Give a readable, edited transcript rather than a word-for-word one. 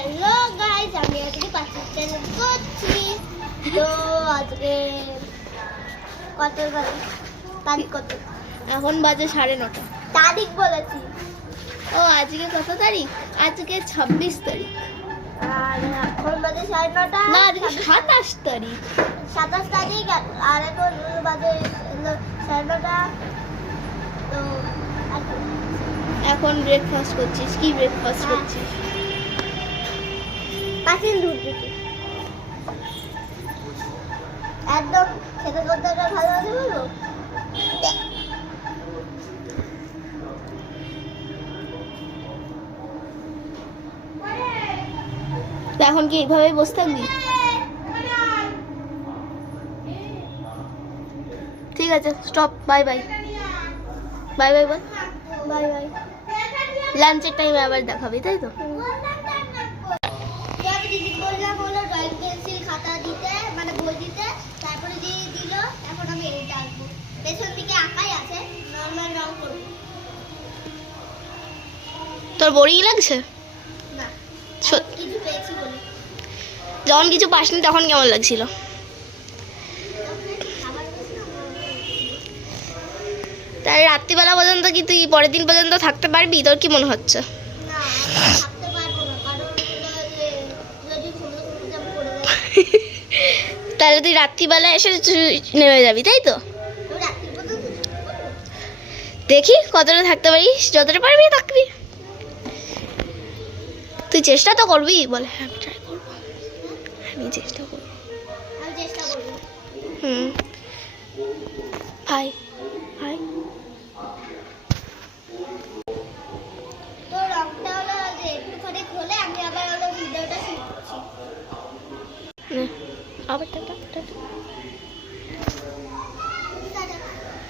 Hello guys, আমি আজকে পাঁচটা চ্যানেল করছি। তো আজকে কত বাজে? তারিখ কত? এখন বাজে 9:30। তারিখ বলেছি। ও আজকে কত তারিখ? আজকে 26 তারিখ। আর এখন বাজে 9:30। না, আজকে 27 তারিখ। 27 তারিখ আর এখন বাজে 9:30। তো এখন ব্রেকফাস্ট করছিস? কি ব্রেকফাস্ট করছিস? কাঁচিল দুধ রুটি। একদম খেতে কতটা ভালো আছে বলবো? তো এখন কি এইভাবেই বসে থাকবি? ঠিক আছে, stop. Bye bye. Bye bye বল। Bye bye. লাঞ্চের টাইমে আবার দেখাবি, তাই তো? আমি দিদি বললাম হলো ড্রয়িং পেন্সিল খাতা দিতে, মানে বই দিতে, তারপরে দিয়ে দিল। এখন আমি এইটা আঁকবো। পেছন দিকে আঁকাই আছে, নর্মাল রং করবো তোর বোরিং লাগছে? না, সত্যি? কিছু পেয়েছি বলে। যখন কিছু পাসনি তখন কেমন লাগছিল? খাবার পেয়েছি না, তাই রাত্রিবেলা পর্যন্ত কি তুই পরের দিন পর্যন্ত থাকতে পারবি? তোর কি মনে হচ্ছে? না আমি থাকতে পারবো না, কারণ হলো যে যদি ঘুমোতে ঘুমোতে আমি পড়ে যাই। তাহলে তুই রাত্রিবেলা এসে নেমে যাবি, তাই তো? আমি রাত্রি পর্যন্ত থাকবো। দেখি কতটা থাকতে পারিস। যতটা পারবি থাকবি। তুই চেষ্টা তো করবি। বলে হ্যাঁ, আমি ট্রাই করবো, আমি চেষ্টা করবো। আমি চেষ্টা করবো। হুম। ভাই ভাই তো রংটা হলো যে একটুখানি হলে আমি আবার হলো ভিডিওটা শুট করছি। নে, আবার টাটা টাটা।